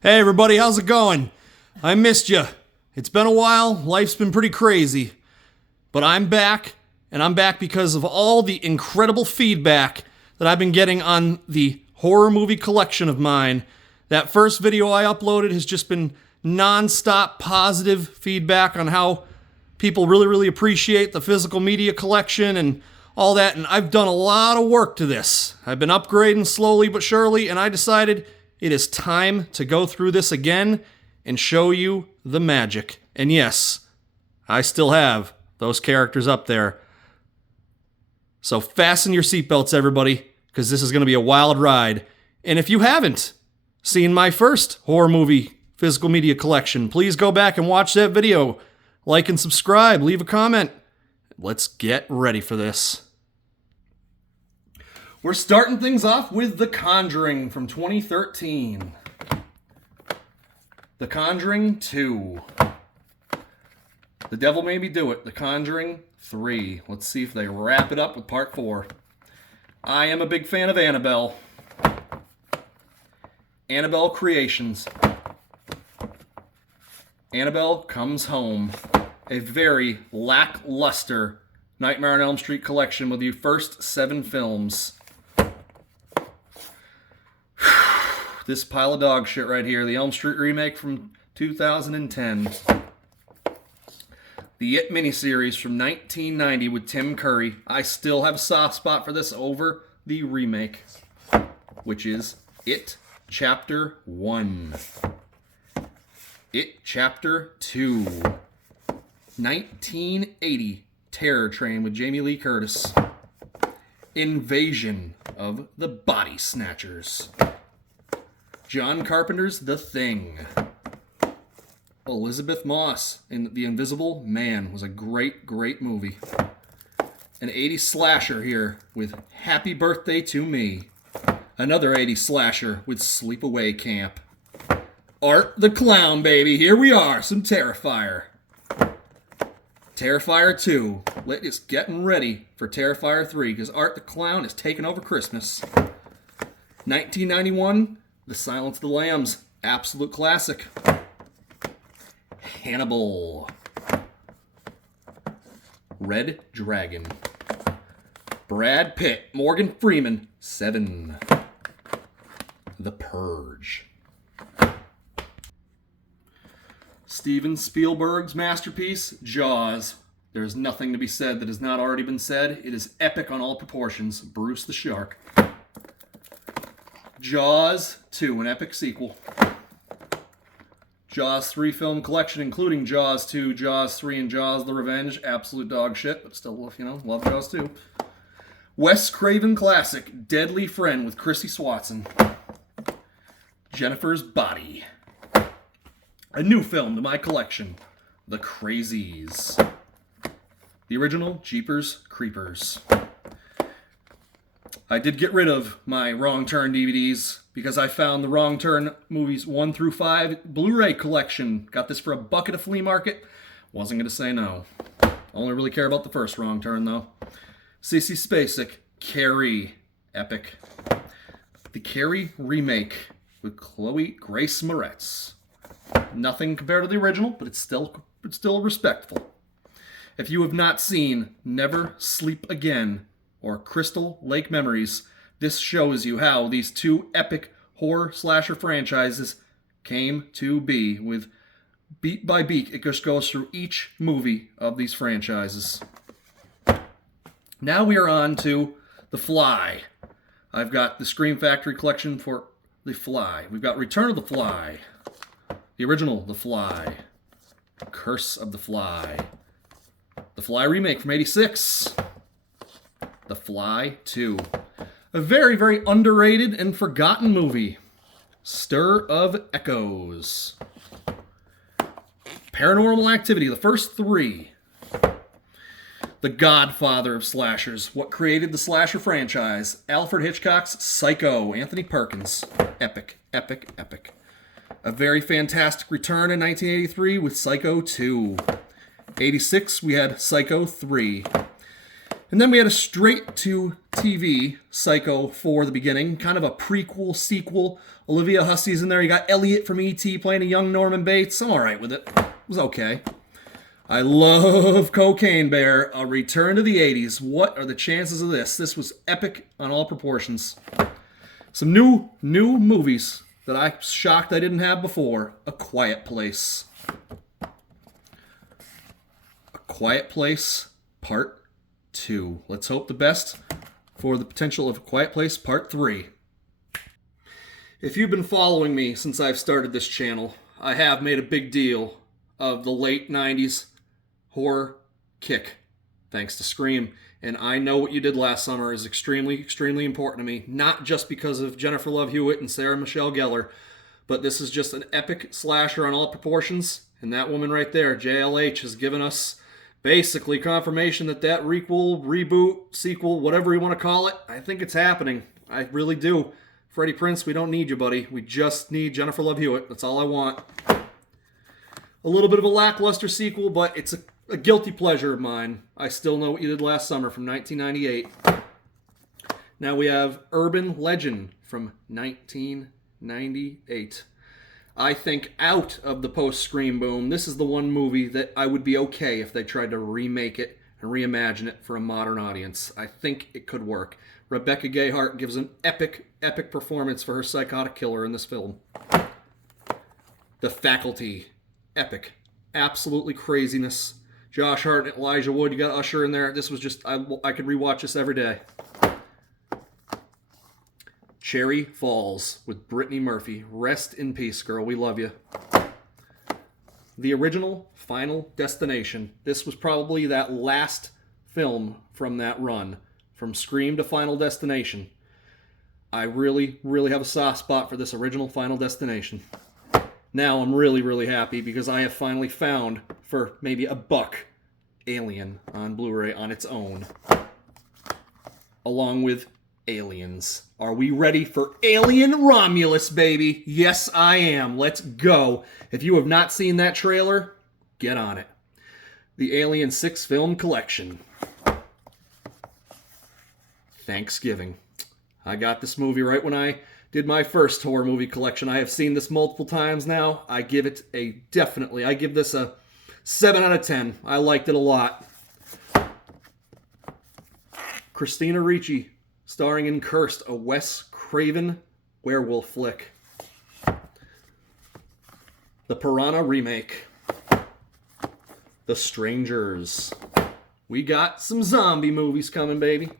Hey everybody, how's it going? I missed you. It's been a while, life's been pretty crazy. But I'm back, and I'm back because of all the incredible feedback that I've been getting on the horror movie collection of mine. That first video I uploaded has just been non-stop positive feedback on how people really appreciate the physical media collection and all that, and I've done a lot of work to this. I've been upgrading slowly but surely, and I decided it is time to go through this again and show you the magic. And yes, I still have those characters up there. So fasten your seatbelts, everybody, because this is going to be a wild ride. And if you haven't seen my first horror movie physical media collection, please go back and watch that video. Like and subscribe, leave a comment. Let's get ready for this. We're starting things off with The Conjuring from 2013. The Conjuring 2. The Devil Made Me Do It. The Conjuring 3. Let's see if they wrap it up with part 4. I am a big fan of Annabelle. Annabelle Creations. Annabelle Comes Home. A very lackluster Nightmare on Elm Street collection with the first 7 films. This pile of dog shit right here. The Elm Street remake from 2010. The It miniseries from 1990 with Tim Curry. I still have a soft spot for this over the remake, which is It Chapter 1. It Chapter 2. 1980 Terror Train with Jamie Lee Curtis. Invasion of the Body Snatchers. John Carpenter's The Thing. Elizabeth Moss in The Invisible Man was a great movie. An 80s slasher here with Happy Birthday to Me. Another 80s slasher with Sleepaway Camp. Art the Clown, baby. Here we are. Some Terrifier. Terrifier 2. It's getting ready for Terrifier 3 because Art the Clown is taking over Christmas. 1991, The Silence of the Lambs. Absolute classic. Hannibal. Red Dragon. Brad Pitt. Morgan Freeman. 7. The Purge. Steven Spielberg's masterpiece, Jaws. There is nothing to be said that has not already been said. It is epic on all proportions. Bruce the Shark. Jaws 2, an epic sequel. Jaws 3 film collection, including Jaws 2, Jaws 3, and Jaws the Revenge. Absolute dog shit, but still, love Jaws 2. Wes Craven classic, Deadly Friend with Chrissy Swatson. Jennifer's Body. A new film to my collection, The Crazies. The original Jeepers Creepers. I did get rid of my Wrong Turn DVDs because I found the Wrong Turn movies 1 through 5 Blu-ray collection. Got this for a buck at a flea market. Wasn't going to say no. Only really care about the first Wrong Turn though. Sissy Spacek, Carrie. Epic. The Carrie remake with Chloe Grace Moretz. Nothing compared to the original, but it's still respectful. If you have not seen Never Sleep Again or Crystal Lake Memories, this shows you how these two epic horror slasher franchises came to be. With beat by beat, it just goes through each movie of these franchises. Now we are on to The Fly. I've got the Scream Factory collection for The Fly. We've got Return of the Fly. The original The Fly. Curse of the Fly. The Fly remake from 86. The Fly 2. A very underrated and forgotten movie. Stir of Echoes. Paranormal Activity, the first 3. The godfather of slashers. What created the slasher franchise? Alfred Hitchcock's Psycho. Anthony Perkins. Epic. A very fantastic return in 1983 with Psycho 2. 86, we had Psycho 3. And then we had a straight-to-TV Psycho for the beginning, kind of a prequel, sequel. Olivia Hussey's in there. You got Elliot from E.T. playing a young Norman Bates. I'm all right with it. It was okay. I love Cocaine Bear, a return to the 80s. What are the chances of this? This was epic on all proportions. Some new movies that I'm shocked I didn't have before. A Quiet Place. A Quiet Place Part 2. Let's hope the best for the potential of A Quiet Place Part 3. If you've been following me since I've started this channel, I have made a big deal of the late 90s horror kick, thanks to Scream. And I know what you did last summer is extremely, extremely important to me, not just because of Jennifer Love Hewitt and Sarah Michelle Gellar, but this is just an epic slasher on all proportions. And that woman right there, JLH, has given us basically confirmation that requel, reboot, sequel, whatever you want to call it, I think it's happening. I really do. Freddie Prinze, we don't need you, buddy. We just need Jennifer Love Hewitt. That's all I want. A little bit of a lackluster sequel, but it's a guilty pleasure of mine. I Still Know What You Did Last Summer from 1998. Now we have Urban Legend from 1998. I think out of the post-Scream boom, this is the one movie that I would be okay if they tried to remake it and reimagine it for a modern audience. I think it could work. Rebecca Gayheart gives an epic, epic performance for her psychotic killer in this film. The Faculty. Epic. Absolutely craziness. Josh Hart and Elijah Wood, you got Usher in there. This was just, I could rewatch this every day. Cherry Falls with Brittany Murphy. Rest in peace, girl. We love you. The original Final Destination. This was probably that last film from that run. From Scream to Final Destination. I really, really have a soft spot for this original Final Destination. Now I'm really, really happy because I have finally found, for maybe $1, Alien on Blu-ray on its own. Along with Aliens. Are we ready for Alien Romulus, baby? Yes, I am. Let's go. If you have not seen that trailer, get on it. The Alien 6 film collection. Thanksgiving. I got this movie right when I did my first horror movie collection. I have seen this multiple times now. I give it I give this a 7 out of 10. I liked it a lot. Christina Ricci, starring in Cursed, a Wes Craven werewolf flick. The Piranha remake. The Strangers. We got some zombie movies coming, baby.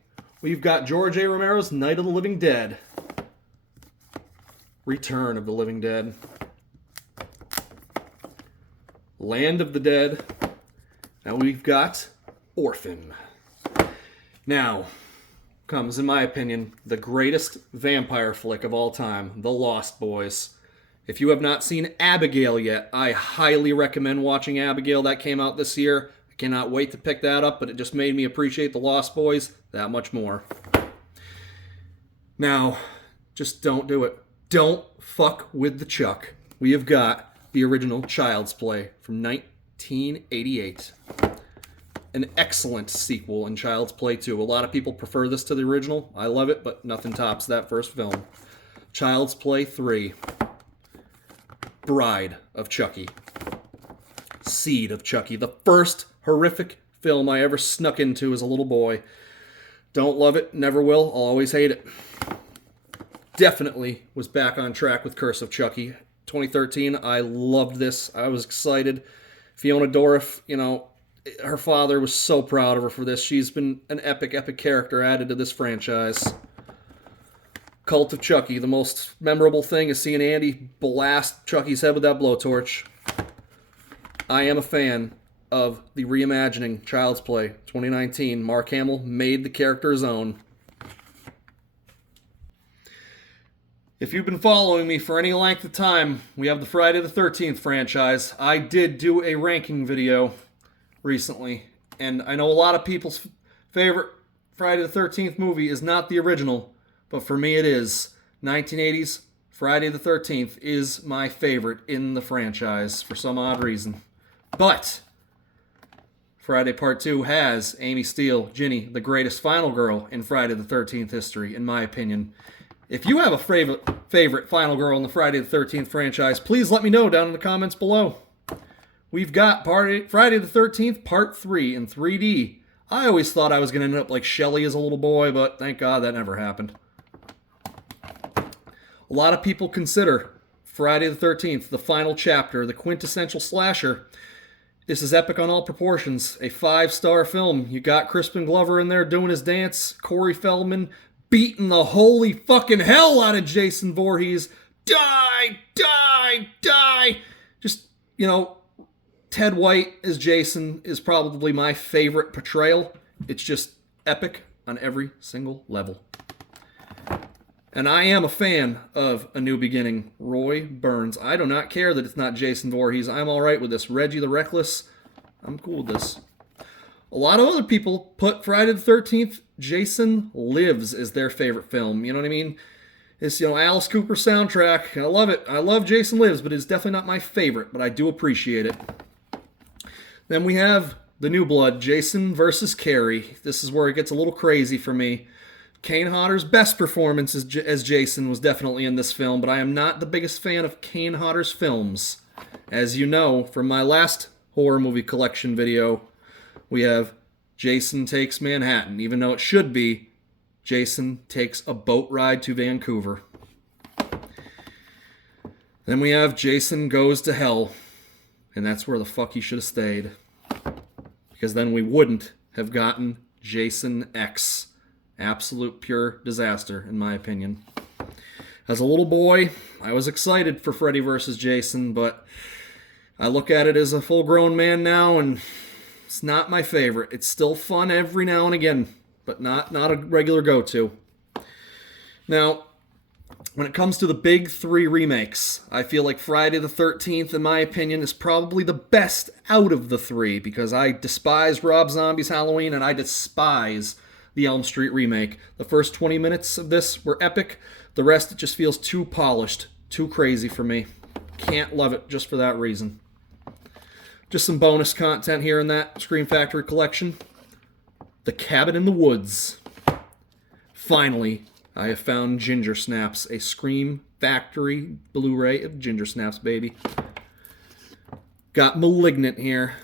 We've got George A. Romero's Night of the Living Dead. Return of the Living Dead. Land of the Dead. Now we've got Orphan. Now comes, in my opinion, the greatest vampire flick of all time, The Lost Boys. If you have not seen Abigail yet, I highly recommend watching Abigail. That came out this year. I cannot wait to pick that up, but it just made me appreciate The Lost Boys that much more. Now, just don't do it. Don't fuck with the Chuck. We have got the original Child's Play from 1988. An excellent sequel in Child's Play 2. A lot of people prefer this to the original. I love it, but nothing tops that first film. Child's Play 3. Bride of Chucky. Seed of Chucky. The first horrific film I ever snuck into as a little boy. Don't love it, never will, I'll always hate it. Definitely was back on track with Curse of Chucky. 2013, I loved this. I was excited. Fiona Dourif, her father was so proud of her for this. She's been an epic, epic character added to this franchise. Cult of Chucky. The most memorable thing is seeing Andy blast Chucky's head with that blowtorch. I am a fan of the reimagining Child's Play 2019. Mark Hamill made the character his own. If you've been following me for any length of time, we have the Friday the 13th franchise. I did do a ranking video recently, and I know a lot of people's favorite Friday the 13th movie is not the original, but for me it is. 1980s Friday the 13th is my favorite in the franchise for some odd reason. But Friday Part 2 has Amy Steele, Ginny, the greatest final girl in Friday the 13th history, in my opinion. If you have a favorite final girl in the Friday the 13th franchise, please let me know down in the comments below. We've got Friday the 13th Part 3 in 3D. I always thought I was going to end up like Shelley as a little boy, but thank God that never happened. A lot of people consider Friday the 13th the final chapter, the quintessential slasher. This is epic on all proportions. A 5-star film. You got Crispin Glover in there doing his dance. Corey Feldman beating the holy fucking hell out of Jason Voorhees. Die! Die! Die! Just, you know, Ted White as Jason is probably my favorite portrayal. It's just epic on every single level. And I am a fan of A New Beginning. Roy Burns. I do not care that it's not Jason Voorhees. I'm alright with this. Reggie the Reckless. I'm cool with this. A lot of other people put Friday the 13th, Jason Lives as their favorite film. You know what I mean? It's, you know, Alice Cooper soundtrack. I love it. I love Jason Lives, but it's definitely not my favorite, but I do appreciate it. Then we have The New Blood, Jason versus Carrie. This is where it gets a little crazy for me. Kane Hodder's best performance as Jason was definitely in this film, but I am not the biggest fan of Kane Hodder's films. As you know from my last horror movie collection video, we have Jason Takes Manhattan, even though it should be Jason Takes a Boat Ride to Vancouver. Then we have Jason Goes to Hell, and that's where the fuck he should have stayed. Because then we wouldn't have gotten Jason X. Absolute pure disaster, in my opinion. As a little boy, I was excited for Freddy vs. Jason, but I look at it as a full-grown man now, and it's not my favorite. It's still fun every now and again, but not a regular go-to. Now, when it comes to the big 3 remakes, I feel like Friday the 13th, in my opinion, is probably the best out of the 3, because I despise Rob Zombie's Halloween, and I despise the Elm Street remake. The first 20 minutes of this were epic. The rest, it just feels too polished, too crazy for me. Can't love it just for that reason. Just some bonus content here in that Scream Factory collection. The Cabin in the Woods. Finally, I have found Ginger Snaps, a Scream Factory Blu-ray of Ginger Snaps, baby. Got Malignant here.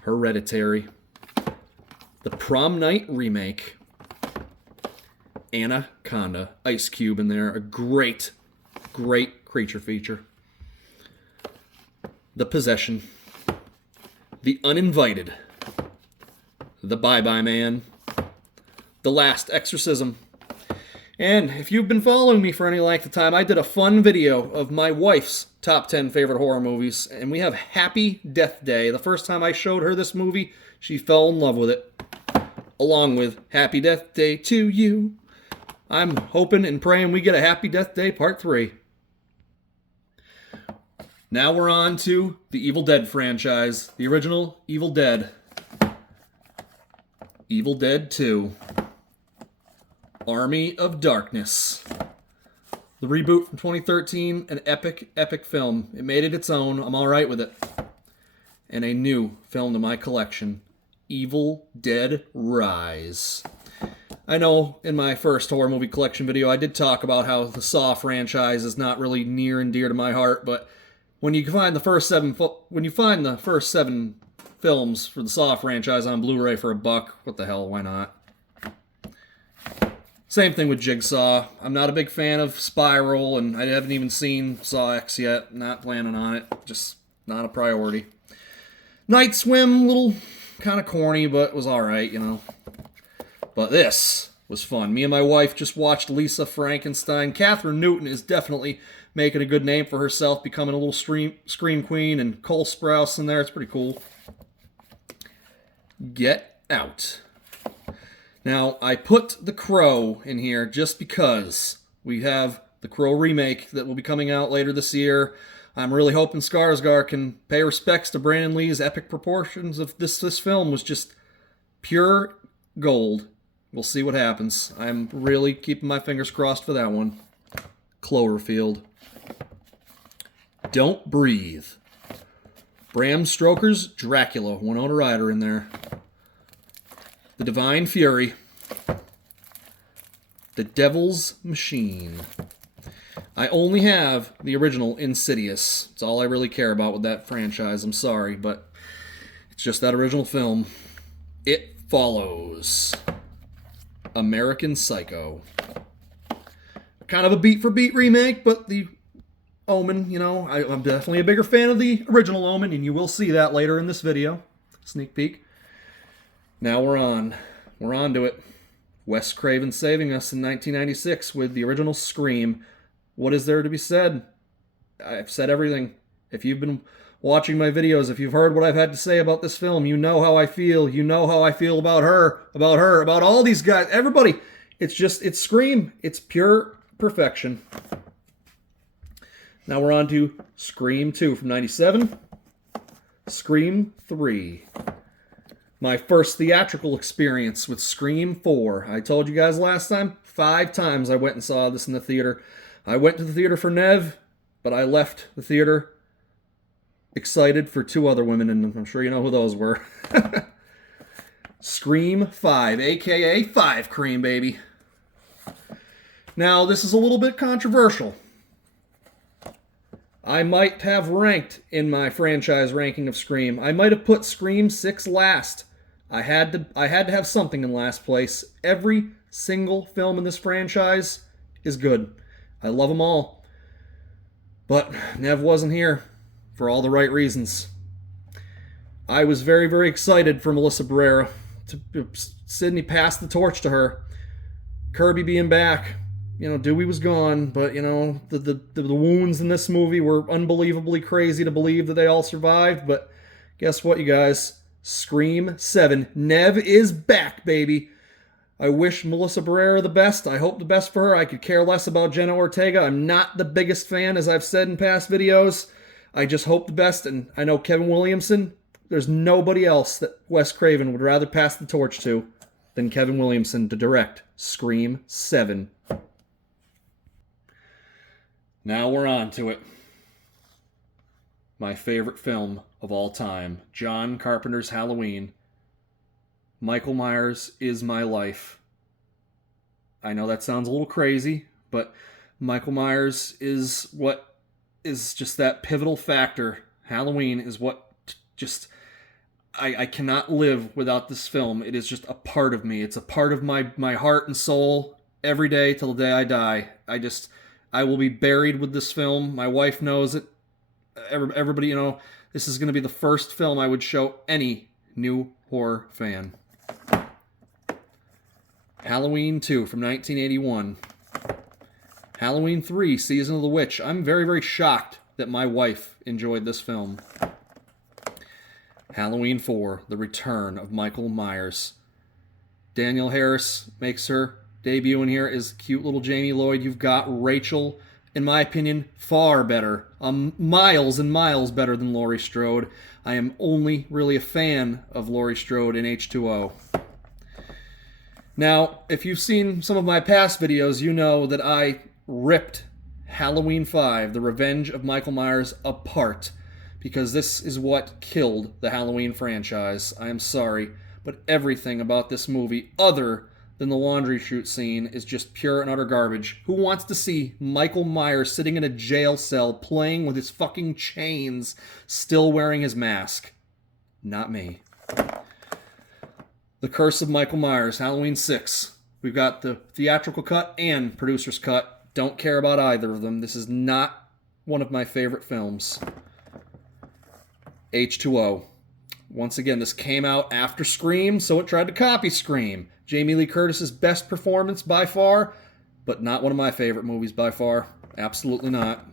Hereditary. The Prom Night remake. Anaconda. Ice Cube in there. A great, great creature feature. The Possession. The Uninvited. The Bye-Bye Man. The Last Exorcism. And if you've been following me for any length of time, I did a fun video of my wife's top 10 favorite horror movies, and we have Happy Death Day. The first time I showed her this movie, she fell in love with it. Along with Happy Death Day to You. I'm hoping and praying we get a Happy Death Day Part 3. Now we're on to the Evil Dead franchise. The original Evil Dead. Evil Dead 2. Army of Darkness. The reboot from 2013, an epic, epic film. It made it its own. I'm alright with it. And a new film to my collection. Evil Dead Rise. I know in my first horror movie collection video I did talk about how the Saw franchise is not really near and dear to my heart, but when you find the first 7 films for the Saw franchise on Blu-ray for $1, what the hell, why not? Same thing with Jigsaw. I'm not a big fan of Spiral, and I haven't even seen Saw X yet. Not planning on it. Just not a priority. Night Swim, little kind of corny, but was alright, you know. But this was fun. Me and my wife just watched Lisa Frankenstein. Catherine Newton is definitely making a good name for herself, becoming a little scream queen, and Cole Sprouse in there. It's pretty cool. Get Out. Now, I put The Crow in here just because we have The Crow remake that will be coming out later this year. I'm really hoping Skarsgård can pay respects to Brandon Lee's epic proportions of this film was just pure gold. We'll see what happens. I'm really keeping my fingers crossed for that one. Cloverfield. Don't Breathe. Bram Stoker's Dracula, Winona Ryder in there. The Divine Fury. The Devil's Machine. I only have the original Insidious. It's all I really care about with that franchise. I'm sorry, but it's just that original film. It Follows. American Psycho. Kind of a beat-for-beat remake, but the Omen, you know, I'm definitely a bigger fan of the original Omen, and you will see that later in this video. Sneak peek. Now we're on to it. Wes Craven saving us in 1996 with the original Scream. What is there to be said? I've said everything. If you've been watching my videos, if you've heard what I've had to say about this film, you know how I feel. You know how I feel about her, about all these guys, everybody. It's Scream. It's pure perfection. Now we're on to Scream 2 from 97. Scream 3. My first theatrical experience with Scream 4. I told you guys last time, 5 times I went and saw this in the theater. I went to the theater for Nev, but I left the theater excited for 2 other women, and I'm sure you know who those were. Scream 5, a.k.a. 5 Cream, baby. Now, this is a little bit controversial. I might have ranked in my franchise ranking of Scream. I might have put Scream 6 last. I had to have something in last place. Every single film in this franchise is good. I love them all. But Nev wasn't here for all the right reasons. I was very, very excited for Melissa Barrera. Sydney passed the torch to her. Kirby being back. You know, Dewey was gone, but, you know, the wounds in this movie were unbelievably crazy to believe that they all survived. But guess what, you guys? Scream 7. Nev is back, baby. I wish Melissa Barrera the best. I hope the best for her. I could care less about Jenna Ortega. I'm not the biggest fan, as I've said in past videos. I just hope the best, and I know Kevin Williamson, there's nobody else that Wes Craven would rather pass the torch to than Kevin Williamson to direct Scream 7. Now we're on to it. My favorite film of all time, John Carpenter's Halloween. Michael Myers is my life. I know that sounds a little crazy, but Michael Myers is what is just that pivotal factor. Halloween is what just... I cannot live without this film. It is just a part of me. It's a part of my heart and soul every day till the day I die. I will be buried with this film. My wife knows it. Everybody, you know, this is going to be the first film I would show any new horror fan. Halloween 2 from 1981. Halloween 3, Season of the Witch. I'm very, very shocked that my wife enjoyed this film. Halloween 4, The Return of Michael Myers. Danielle Harris makes her debut in here as cute little Jamie Lloyd. You've got Rachel, in my opinion, far better. Miles and miles better than Laurie Strode. I am only really a fan of Laurie Strode in H2O. Now, if you've seen some of my past videos, you know that I ripped Halloween 5, The Revenge of Michael Myers, apart, because this is what killed the Halloween franchise. I am sorry, but everything about this movie, other than the laundry chute scene, is just pure and utter garbage. Who wants to see Michael Myers sitting in a jail cell playing with his fucking chains, still wearing his mask? Not me. The Curse of Michael Myers, Halloween 6. We've got the theatrical cut and producer's cut. Don't care about either of them. This is not one of my favorite films. H2O. Once again, this came out after Scream, so it tried to copy Scream. Jamie Lee Curtis's best performance by far, but not one of my favorite movies by far. Absolutely not.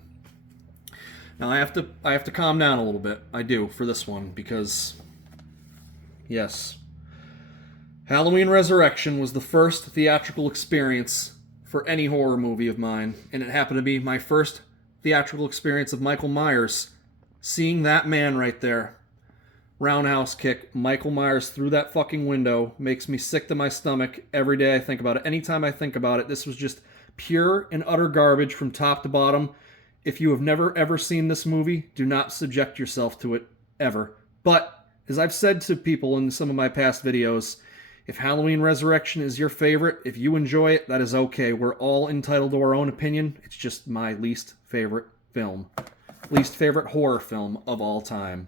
Now I have to calm down a little bit. I do for this one because yes. Halloween Resurrection was the first theatrical experience for any horror movie of mine, and it happened to be my first theatrical experience of Michael Myers. Seeing that man right there, roundhouse kick Michael Myers through that fucking window, makes me sick to my stomach every day I think about it. Anytime I think about it, this was just pure and utter garbage from top to bottom. If you have never ever seen this movie, do not subject yourself to it ever. But, as I've said to people in some of my past videos, if Halloween Resurrection is your favorite, if you enjoy it, that is okay. We're all entitled to our own opinion. It's just my least favorite film. Least favorite horror film of all time.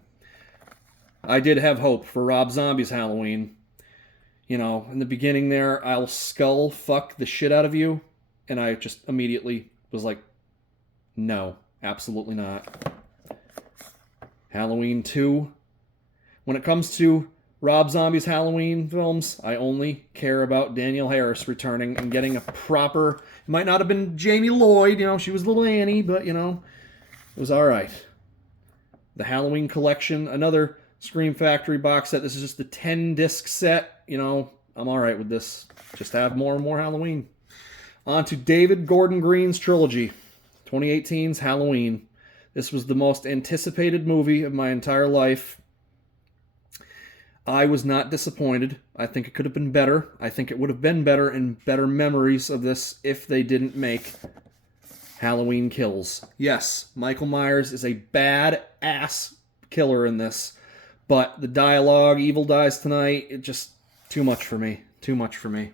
I did have hope for Rob Zombie's Halloween. You know, in the beginning there, I'll skull fuck the shit out of you. And I just immediately was like, no, absolutely not. Halloween 2. When it comes to Rob Zombie's Halloween films, I only care about Danielle Harris returning and getting a proper... It might not have been Jamie Lloyd, you know, she was little Annie, but, you know, it was alright. The Halloween Collection, another Scream Factory box set. This is just the 10-disc set. You know, I'm alright with this. Just have more and more Halloween. On to David Gordon Green's trilogy. 2018's Halloween. This was the most anticipated movie of my entire life. I was not disappointed. I think it could have been better. I think it would have been better and better memories of this if they didn't make Halloween Kills. Yes, Michael Myers is a bad-ass killer in this, but the dialogue, Evil Dies Tonight, it just, too much for me. Too much for me.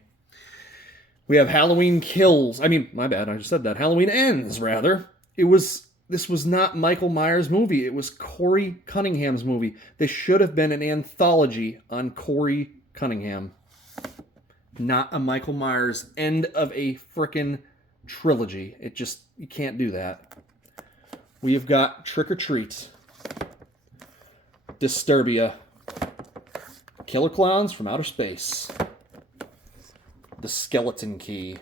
We have Halloween Kills. I mean, my bad, I just said that. Halloween Ends, rather. This was not Michael Myers' movie. It was Corey Cunningham's movie. This should have been an anthology on Corey Cunningham. Not a Michael Myers end of a frickin' trilogy. It just, you can't do that. We have got Trick or Treat. Disturbia. Killer Clowns from Outer Space. The Skeleton Key.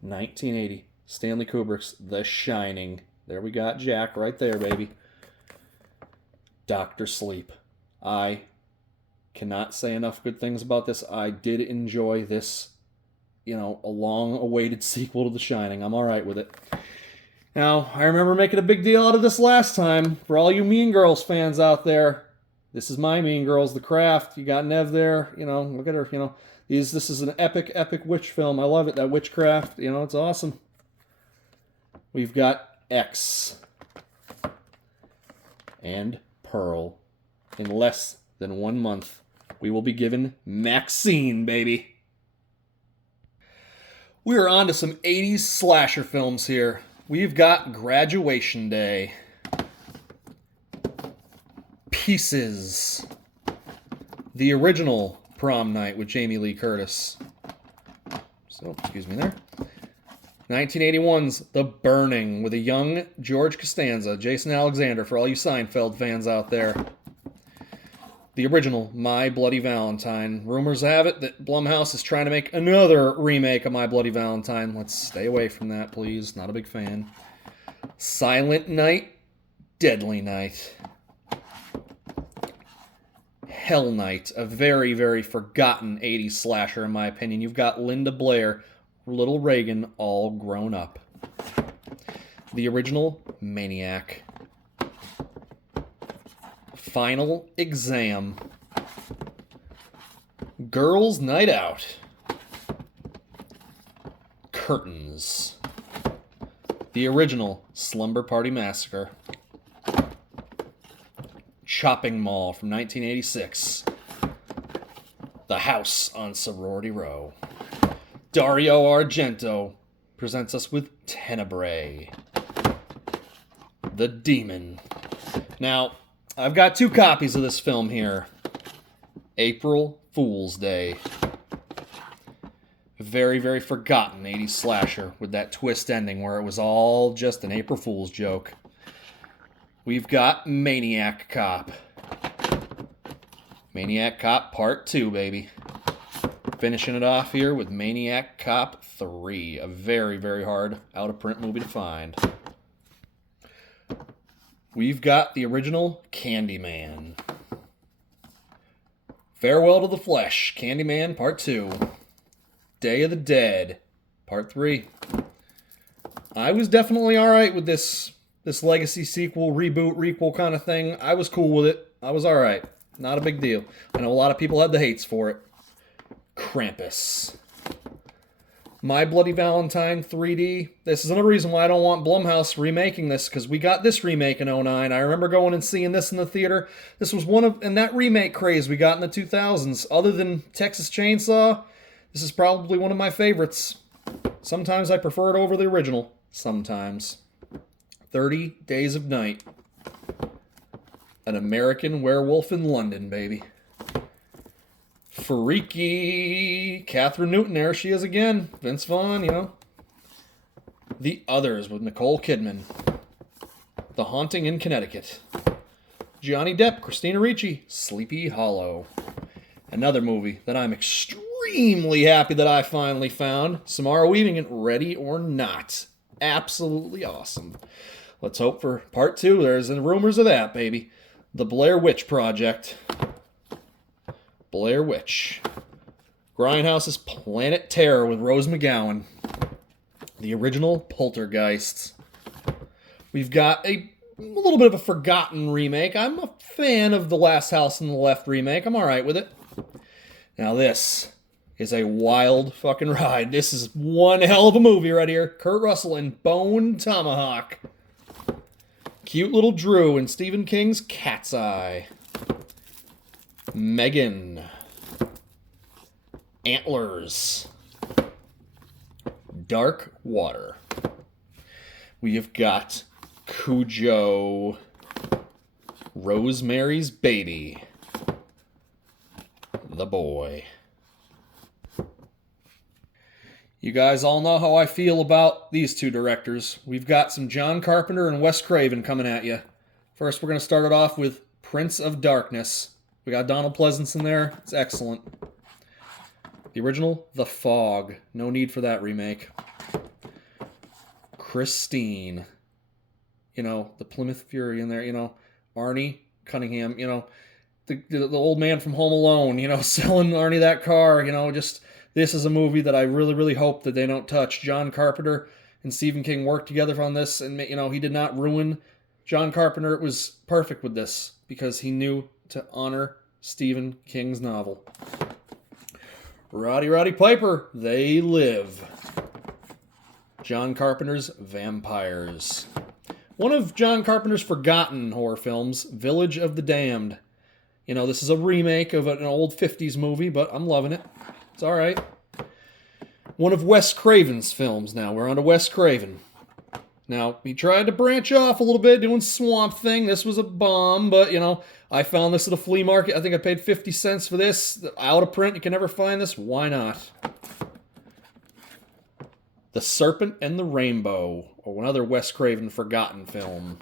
1980. Stanley Kubrick's The Shining. There we got Jack right there, baby. Dr. Sleep. I cannot say enough good things about this. I did enjoy this, you know, a long-awaited sequel to The Shining. I'm alright with it. Now, I remember making a big deal out of this last time. For all you Mean Girls fans out there, this is my Mean Girls, The Craft. You got Nev there, you know, look at her, you know. This is an epic, epic witch film. I love it, that witchcraft, you know, it's awesome. We've got X and Pearl. In less than 1 month, we will be given Maxine, baby. We are on to some 80s slasher films here. We've got Graduation Day. Pieces. The original Prom Night with Jamie Lee Curtis. So, excuse me there. 1981's The Burning with a young George Costanza, Jason Alexander, for all you Seinfeld fans out there. The original My Bloody Valentine. Rumors have it that Blumhouse is trying to make another remake of My Bloody Valentine. Let's stay away from that, please. Not a big fan. Silent Night, Deadly Night. Hell Night, a very, very forgotten 80s slasher in my opinion. You've got Linda Blair, Little Reagan, all grown up. The original Maniac. Final Exam. Girls' Night Out. Curtains. The original Slumber Party Massacre. Chopping Mall from 1986. The House on Sorority Row. Dario Argento presents us with Tenebrae. The Demon. Now, I've got 2 copies of this film here. April Fool's Day. Very, very forgotten 80s slasher with that twist ending where it was all just an April Fool's joke. We've got Maniac Cop. Maniac Cop Part 2, baby. Finishing it off here with Maniac Cop 3. A very, very hard out-of-print movie to find. We've got the original Candyman. Farewell to the Flesh. Candyman Part 2. Day of the Dead Part 3. I was definitely alright with this legacy sequel, reboot, requel kind of thing. I was cool with it. I was alright. Not a big deal. I know a lot of people had the hates for it. Krampus. My Bloody Valentine 3D. This is another reason why I don't want Blumhouse remaking this, because we got this remake in '09. I remember going and seeing this in the theater. This was one of, in that remake craze we got in the 2000s. Other than Texas Chainsaw, this is probably one of my favorites. Sometimes I prefer it over the original. Sometimes. 30 Days of Night. An American Werewolf in London, baby. Freaky. Catherine Newton, there she is again. Vince Vaughn, you know. The Others with Nicole Kidman. The Haunting in Connecticut. Johnny Depp, Christina Ricci, Sleepy Hollow. Another movie that I'm extremely happy that I finally found. Samara Weaving in Ready or Not. Absolutely awesome. Let's hope for part 2. There's rumors of that, baby. The Blair Witch Project. Blair Witch. Grindhouse's Planet Terror with Rose McGowan. The original Poltergeists. We've got a little bit of a forgotten remake. I'm a fan of The Last House on the Left remake. I'm alright with it. Now this is a wild fucking ride. This is one hell of a movie right here. Kurt Russell in Bone Tomahawk. Cute little Drew in Stephen King's Cat's Eye. Megan. Antlers. Dark Water. We have got Cujo. Rosemary's Baby. The Boy. You guys all know how I feel about these two directors. We've got some John Carpenter and Wes Craven coming at you. First, we're going to start it off with Prince of Darkness. We got Donald Pleasance in there. It's excellent. The original, The Fog. No need for that remake. Christine. You know, the Plymouth Fury in there. You know, Arnie Cunningham. You know, the old man from Home Alone. You know, selling Arnie that car. You know, just... This is a movie that I really, really hope that they don't touch. John Carpenter and Stephen King worked together on this, and, you know, he did not ruin John Carpenter. It was perfect with this because he knew to honor Stephen King's novel. Roddy Piper, They Live. John Carpenter's Vampires. One of John Carpenter's forgotten horror films, Village of the Damned. You know, this is a remake of an old 50s movie, but I'm loving it. It's all right. One of Wes Craven's films now. We're on to Wes Craven. Now, he tried to branch off a little bit, doing Swamp Thing. This was a bomb, but, you know, I found this at a flea market. I think I paid 50 cents for this. Out of print. You can never find this. Why not? The Serpent and the Rainbow, or another Wes Craven forgotten film.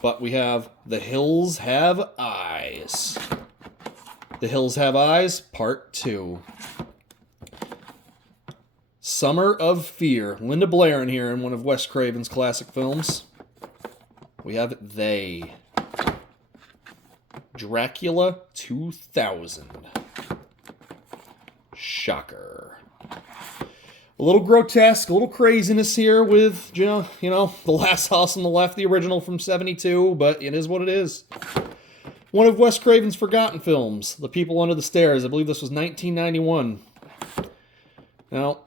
But we have The Hills Have Eyes. The Hills Have Eyes, Part 2. Summer of Fear. Linda Blair in here in one of Wes Craven's classic films. We have They. Dracula 2000. Shocker. A little grotesque, a little craziness here with, you know, The Last House on the Left, the original from 72, but it is what it is. One of Wes Craven's forgotten films, The People Under the Stairs. I believe this was 1991. Now,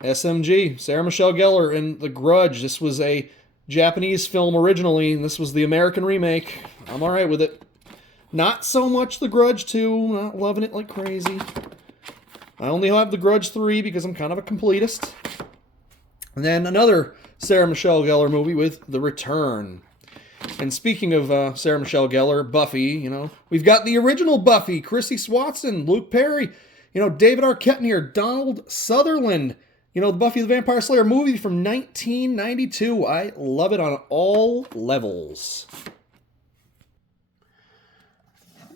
SMG, Sarah Michelle Gellar in The Grudge. This was a Japanese film originally, and this was the American remake. I'm alright with it. Not so much The Grudge 2, not loving it like crazy. I only have The Grudge 3 because I'm kind of a completist. And then another Sarah Michelle Gellar movie with The Return. And speaking of Sarah Michelle Gellar, Buffy, you know, we've got the original Buffy, Chrissy Swatson, Luke Perry, you know, David Arquette in here, Donald Sutherland, you know, the Buffy the Vampire Slayer movie from 1992. I love it on all levels.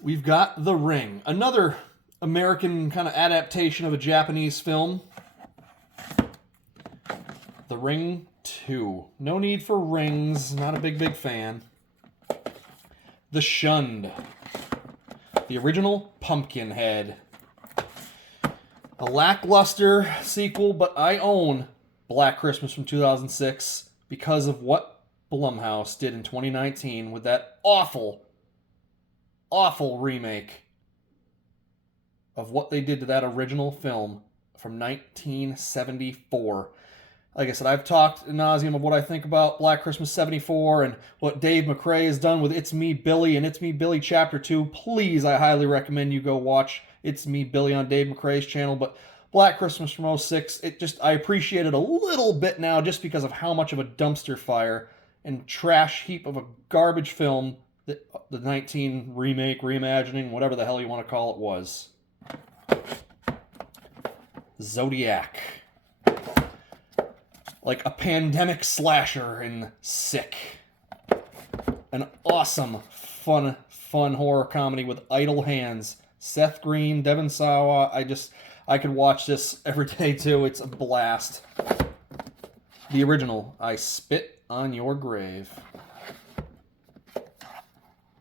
We've got The Ring, another American kind of adaptation of a Japanese film. The Ring 2. No need for rings. Not a big fan. The Shunned. The original Pumpkinhead. A lackluster sequel, but I own Black Christmas from 2006 because of what Blumhouse did in 2019 with that awful remake of what they did to that original film from 1974. Like I said, I've talked ad nauseum of what I think about Black Christmas 74 and what Dave McRae has done with It's Me, Billy and It's Me, Billy Chapter 2. Please, I highly recommend you go watch It's Me, Billy on Dave McRae's channel. But Black Christmas from '06, I appreciate it a little bit now just because of how much of a dumpster fire and trash heap of a garbage film that the 19 remake, reimagining, whatever the hell you want to call it was. Zodiac. Like a pandemic slasher in Sick. An awesome, fun horror comedy with idle hands. Seth Green, Devon Sawa. I could watch this every day too. It's a blast. The original, I Spit on Your Grave.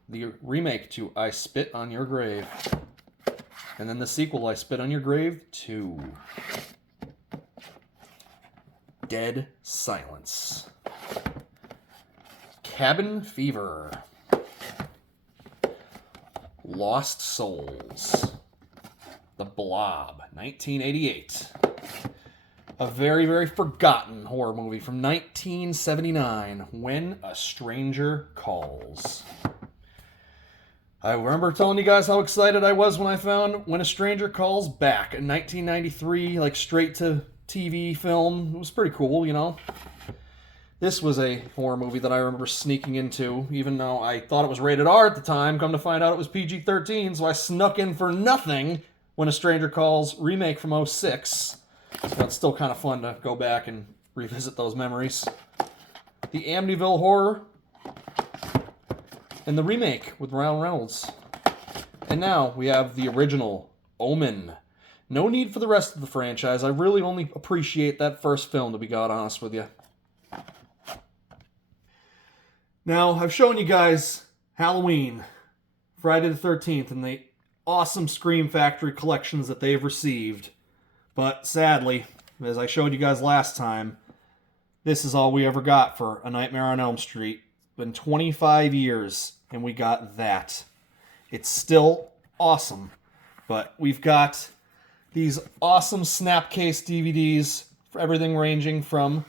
The remake to I Spit on Your Grave. And then the sequel, I Spit on Your Grave 2. Dead Silence. Cabin Fever. Lost Souls. The Blob, 1988. A very, very forgotten horror movie from 1979, When a Stranger Calls. I remember telling you guys how excited I was when I found When a Stranger Calls back in 1993, like straight to TV film. It was pretty cool, you know. This was a horror movie that I remember sneaking into, even though I thought it was rated R at the time. Come to find out it was PG-13, so I snuck in for nothing When a Stranger Calls remake from '06. So it's still kind of fun to go back and revisit those memories. The Amityville Horror and the remake with Ryan Reynolds. And now we have the original, Omen. No need for the rest of the franchise. I really only appreciate that first film, to be God honest with you. Now, I've shown you guys Halloween, Friday the 13th, and the awesome Scream Factory collections that they've received. But sadly, as I showed you guys last time, this is all we ever got for A Nightmare on Elm Street. It's been 25 years, and we got that. It's still awesome, but we've got these awesome Snapcase DVDs for everything ranging from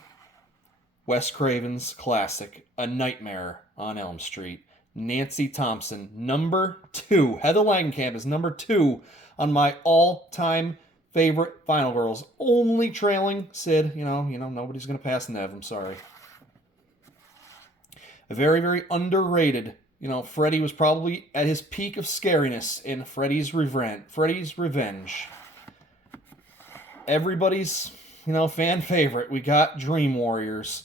Wes Craven's classic, A Nightmare on Elm Street. Nancy Thompson, number 2. Heather Langenkamp is number 2 on my all-time favorite Final Girls. Only trailing Sid. You know, nobody's going to pass Nev. I'm sorry. A very, very underrated. Freddy was probably at his peak of scariness in Freddy's Revenge. Everybody's, fan favorite. We got Dream Warriors.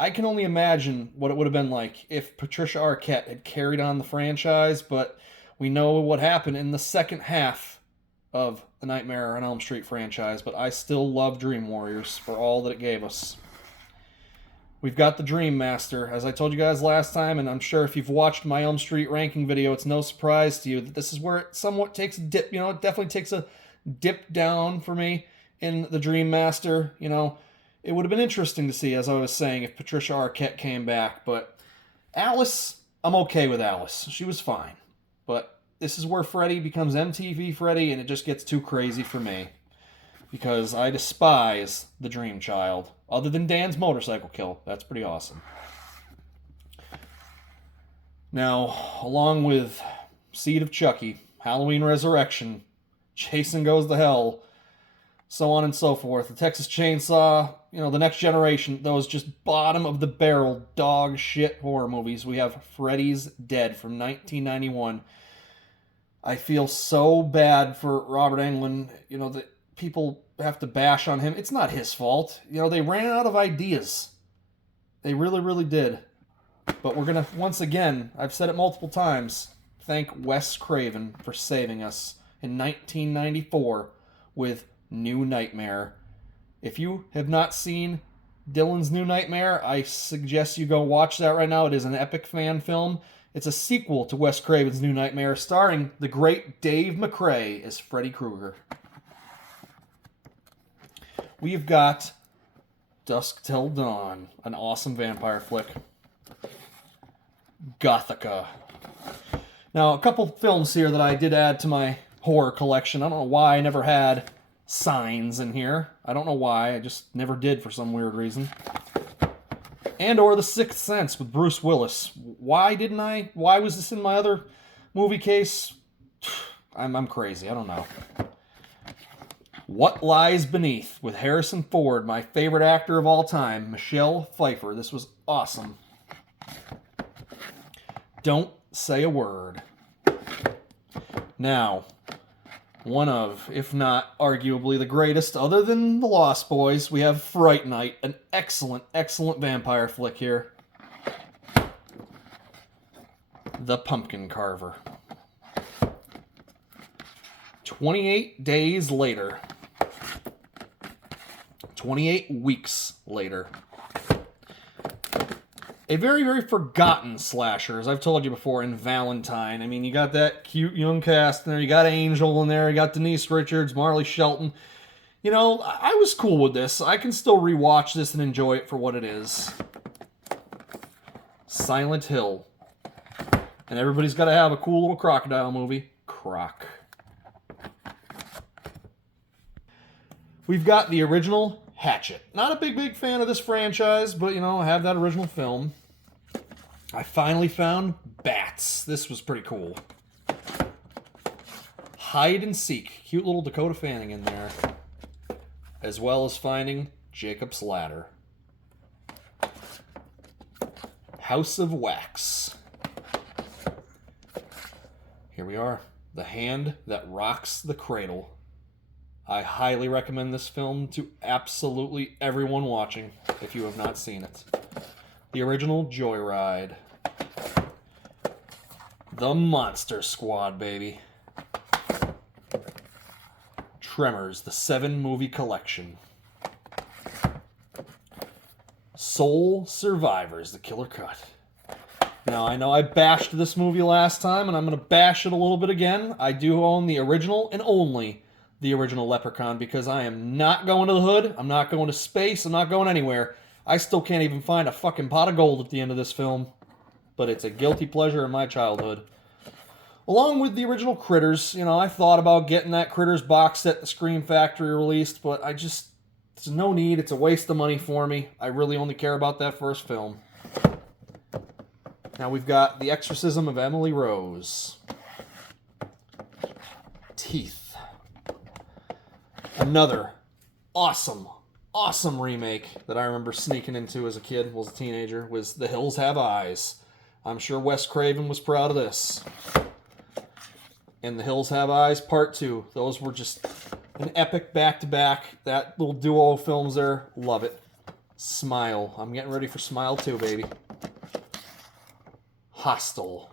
I can only imagine what it would have been like if Patricia Arquette had carried on the franchise, but we know what happened in the second half of the Nightmare on Elm Street franchise, but I still love Dream Warriors for all that it gave us. We've got the Dream Master, as I told you guys last time, and I'm sure if you've watched my Elm Street ranking video, it's no surprise to you that this is where it somewhat takes a dip. It definitely takes a dip down for me in the Dream Master. It would have been interesting to see, as I was saying, if Patricia Arquette came back, but Alice, I'm okay with Alice. She was fine. But this is where Freddy becomes MTV Freddy, and it just gets too crazy for me. Because I despise the Dream Child. Other than Dan's motorcycle kill. That's pretty awesome. Now, along with Seed of Chucky, Halloween Resurrection, Jason Goes to Hell, so on and so forth, the Texas Chainsaw, the Next Generation, those just bottom-of-the-barrel dog shit horror movies. We have Freddy's Dead from 1991. I feel so bad for Robert Englund, that people have to bash on him. It's not his fault. They ran out of ideas. They really, really did. But we're going to, once again, I've said it multiple times, thank Wes Craven for saving us in 1994 with New Nightmare. If you have not seen Dylan's New Nightmare, I suggest you go watch that right now. It is an epic fan film. It's a sequel to Wes Craven's New Nightmare, starring the great Dave McRae as Freddy Krueger. We've got Dusk Till Dawn, an awesome vampire flick. Gothica. Now, a couple films here that I did add to my horror collection. I don't know why I never had Signs in here. I don't know why. I just never did for some weird reason. And or The Sixth Sense with Bruce Willis. Why didn't I? Why was this in my other movie case? I'm crazy. I don't know. What Lies Beneath with Harrison Ford, my favorite actor of all time, Michelle Pfeiffer. This was awesome. Don't Say a Word. Now, one of, if not arguably the greatest, other than The Lost Boys, we have Fright Night, an excellent, excellent vampire flick here. The Pumpkin Carver. 28 days later. 28 weeks later. A very, very forgotten slasher, as I've told you before, in Valentine. I mean, you got that cute young cast in there. You got Angel in there. You got Denise Richards, Marley Shelton. You know, I was cool with this. I can still rewatch this and enjoy it for what it is. Silent Hill. And everybody's got to have a cool little crocodile movie. Croc. We've got the original Hatchet. Not a big fan of this franchise, but, you know, I have that original film. I finally found Bats. This was pretty cool. Hide and Seek. Cute little Dakota Fanning in there. As well as finding Jacob's Ladder. House of Wax. Here we are. The Hand That Rocks the Cradle. I highly recommend this film to absolutely everyone watching, if you have not seen it. The original Joyride. The Monster Squad, baby. Tremors, the 7-movie collection. Soul Survivors, the Killer Cut. Now, I know I bashed this movie last time, and I'm going to bash it a little bit again. I do own the original and only the original Leprechaun, because I am not going to the hood, I'm not going to space, I'm not going anywhere. I still can't even find a fucking pot of gold at the end of this film, but it's a guilty pleasure in my childhood. Along with the original Critters, you know, I thought about getting that Critters box set the Scream Factory released, but there's no need, it's a waste of money for me. I really only care about that first film. Now we've got The Exorcism of Emily Rose. Teeth. Another awesome remake that I remember sneaking into as a kid, was a teenager, was The Hills Have Eyes. I'm sure Wes Craven was proud of this. And The Hills Have Eyes Part 2. Those were just an epic back-to-back. That little duo of films there, love it. Smile. I'm getting ready for Smile 2, baby. Hostel.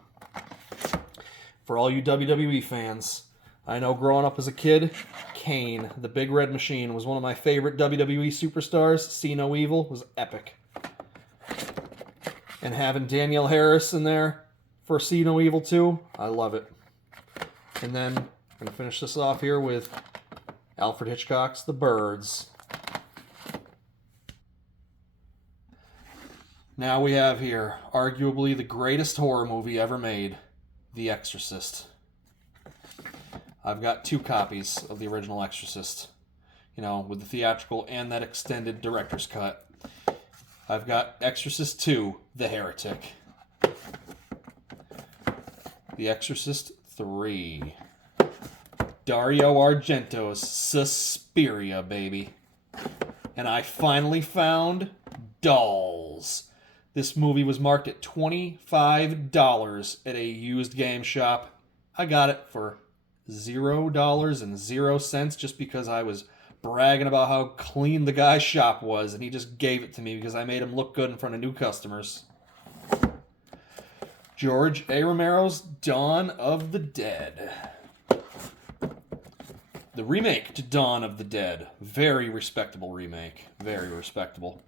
For all you WWE fans, I know growing up as a kid, Kane, the Big Red Machine, was one of my favorite WWE superstars. See No Evil was epic. And having Danielle Harris in there for See No Evil 2, I love it. And then I'm going to finish this off here with Alfred Hitchcock's The Birds. Now we have here, arguably the greatest horror movie ever made, The Exorcist. I've got 2 copies of the original Exorcist, you know, with the theatrical and that extended director's cut. I've got Exorcist 2, The Heretic. The Exorcist 3. Dario Argento's Suspiria, baby. And I finally found Dolls. This movie was marked at $25 at a used game shop. I got it for $0.00 just because I was bragging about how clean the guy's shop was, and he just gave it to me because I made him look good in front of new customers. George A. Romero's Dawn of the Dead. The remake to Dawn of the Dead. Very respectable remake. Very respectable.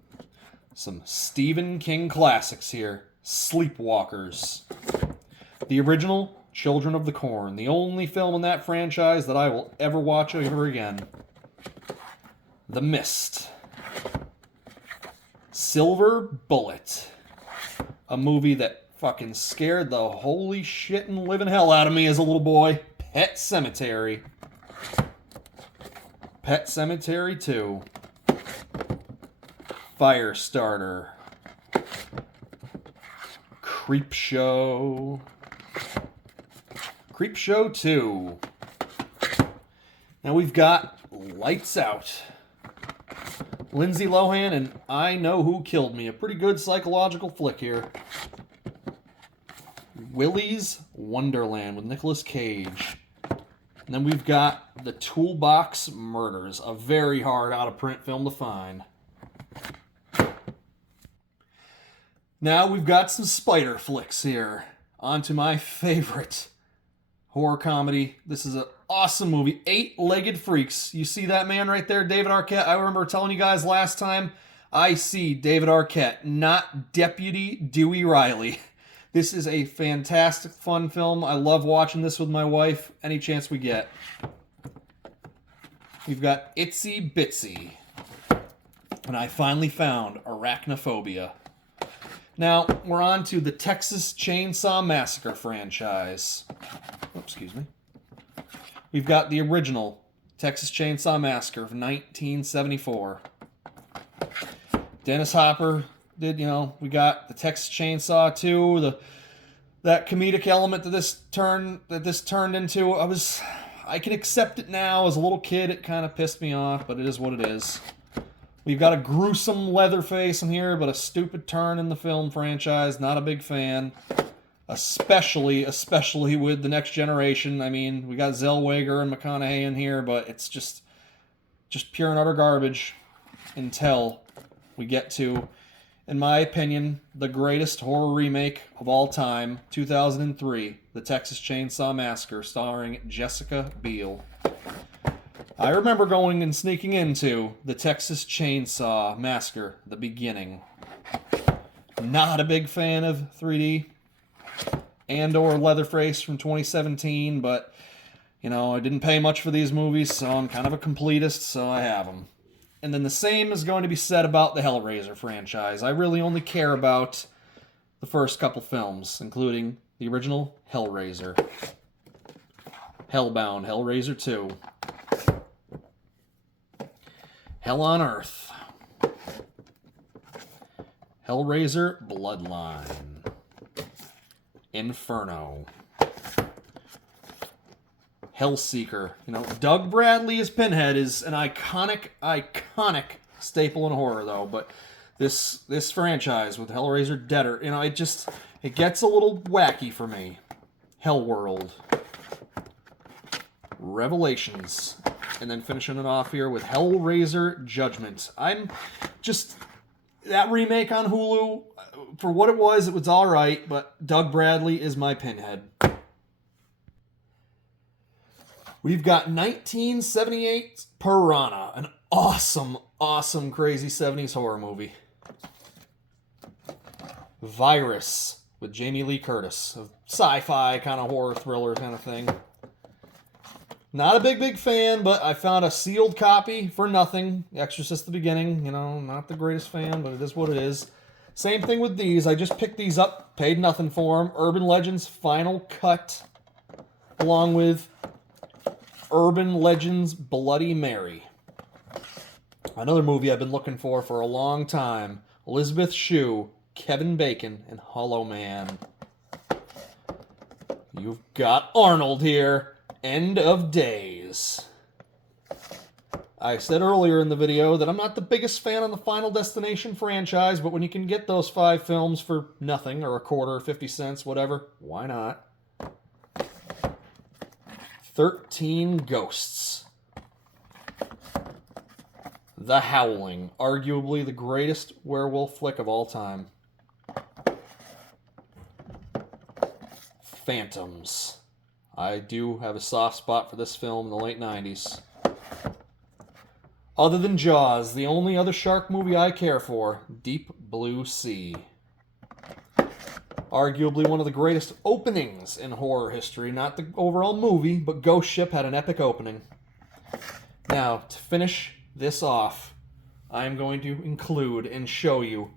Some Stephen King classics here. Sleepwalkers. The original Children of the Corn, the only film in that franchise that I will ever watch ever again. The Mist. Silver Bullet. A movie that fucking scared the holy shit and living hell out of me as a little boy. Pet Sematary. Pet Sematary 2. Firestarter. Creepshow. Creepshow 2. Now we've got Lights Out. Lindsay Lohan and I Know Who Killed Me. A pretty good psychological flick here. Willy's Wonderland with Nicolas Cage. And then we've got The Toolbox Murders. A very hard out-of-print film to find. Now we've got some spider flicks here. On to my favorite horror comedy. This is an awesome movie. Eight-Legged Freaks. You see that man right there, David Arquette? I remember telling you guys last time, I see David Arquette, not Deputy Dewey Riley. This is a fantastic, fun film. I love watching this with my wife any chance we get. We've got Itsy Bitsy. And I finally found Arachnophobia. Now, we're on to the Texas Chainsaw Massacre franchise. Oh, excuse me. We've got the original Texas Chainsaw Massacre of 1974. Dennis Hopper did, we got the Texas Chainsaw 2, that comedic element that this turned into. I can accept it now. As a little kid, it kind of pissed me off, but it is what it is. We've got a gruesome Leatherface in here, but a stupid turn in the film franchise. Not a big fan. Especially with The Next Generation. I mean, we got Zellweger and McConaughey in here, but it's just pure and utter garbage until we get to, in my opinion, the greatest horror remake of all time, 2003, The Texas Chainsaw Massacre, starring Jessica Biel. I remember going and sneaking into the Texas Chainsaw Massacre, the beginning. Not a big fan of 3D and/or Leatherface from 2017, but, I didn't pay much for these movies, so I'm kind of a completist, so I have them. And then the same is going to be said about the Hellraiser franchise. I really only care about the first couple films, including the original Hellraiser. Hellbound, Hellraiser 2. Hell on Earth. Hellraiser Bloodline. Inferno. Hellseeker. Doug Bradley as Pinhead is an iconic staple in horror, though. But this franchise with Hellraiser Deader, it gets a little wacky for me. Hellworld. Revelations. And then finishing it off here with Hellraiser Judgment. That remake on Hulu, for what it was alright, but Doug Bradley is my Pinhead. We've got 1978 Piranha, an awesome, crazy 70s horror movie. Virus with Jamie Lee Curtis, a sci-fi kind of horror thriller kind of thing. Not a big fan, but I found a sealed copy for nothing. Exorcist the beginning, not the greatest fan, but it is what it is. Same thing with these. I just picked these up, paid nothing for them. Urban Legends Final Cut, along with Urban Legends Bloody Mary. Another movie I've been looking for a long time. Elizabeth Shue, Kevin Bacon, and Hollow Man. You've got Arnold here. End of Days. I said earlier in the video that I'm not the biggest fan of the Final Destination franchise, but when you can get those 5 films for nothing, or a quarter, 50 cents, whatever, why not? 13 Ghosts. The Howling, arguably the greatest werewolf flick of all time. Phantoms. I do have a soft spot for this film in the late 90s. Other than Jaws, the only other shark movie I care for, Deep Blue Sea. Arguably one of the greatest openings in horror history. Not the overall movie, but Ghost Ship had an epic opening. Now, to finish this off, I'm going to include and show you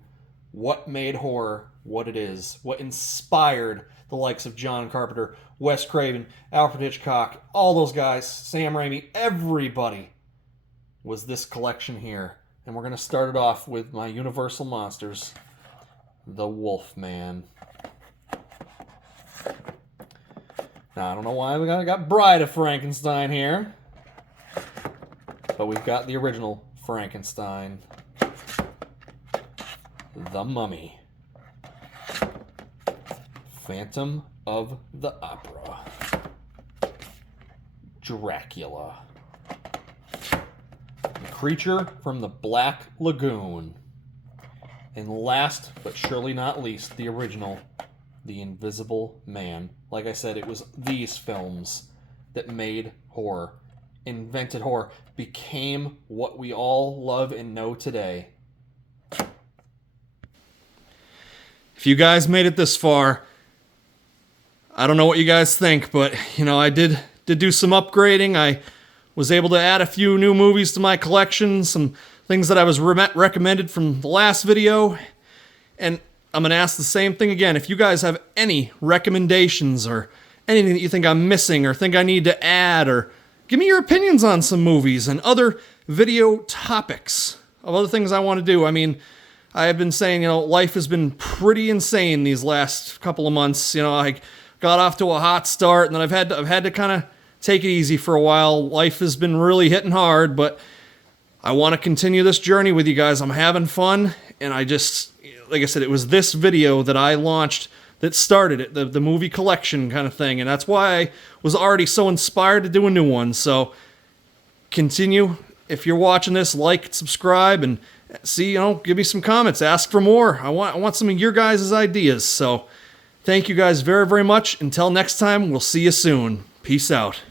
what made horror what it is. What inspired the likes of John Carpenter, Wes Craven, Alfred Hitchcock, all those guys, Sam Raimi, everybody was this collection here. And we're going to start it off with my Universal Monsters, the Wolfman. Now, I don't know why we got Bride of Frankenstein here, but we've got the original Frankenstein, the Mummy, Phantom of the Opera, Dracula, the Creature from the Black Lagoon, and last but surely not least, the original, The Invisible Man. Like I said, it was these films that made horror, invented horror, became what we all love and know today. If you guys made it this far, I don't know what you guys think, but, you know, I did do some upgrading. I was able to add a few new movies to my collection, some things that I was recommended from the last video, and I'm going to ask the same thing again. If you guys have any recommendations or anything that you think I'm missing or think I need to add, or give me your opinions on some movies and other video topics of other things I want to do. I mean, I have been saying, you know, life has been pretty insane these last couple of months. You know, I got off to a hot start, and then I've had to kind of take it easy for a while. Life has been really hitting hard, but I want to continue this journey with you guys. I'm having fun, and I just, like I said, it was this video that I launched that started it, the movie collection kind of thing, and that's why I was already so inspired to do a new one. So continue. If you're watching this, like, subscribe, and see, you know, give me some comments, ask for more. I want some of your guys' ideas. So thank you guys very, very much. Until next time, we'll see you soon. Peace out.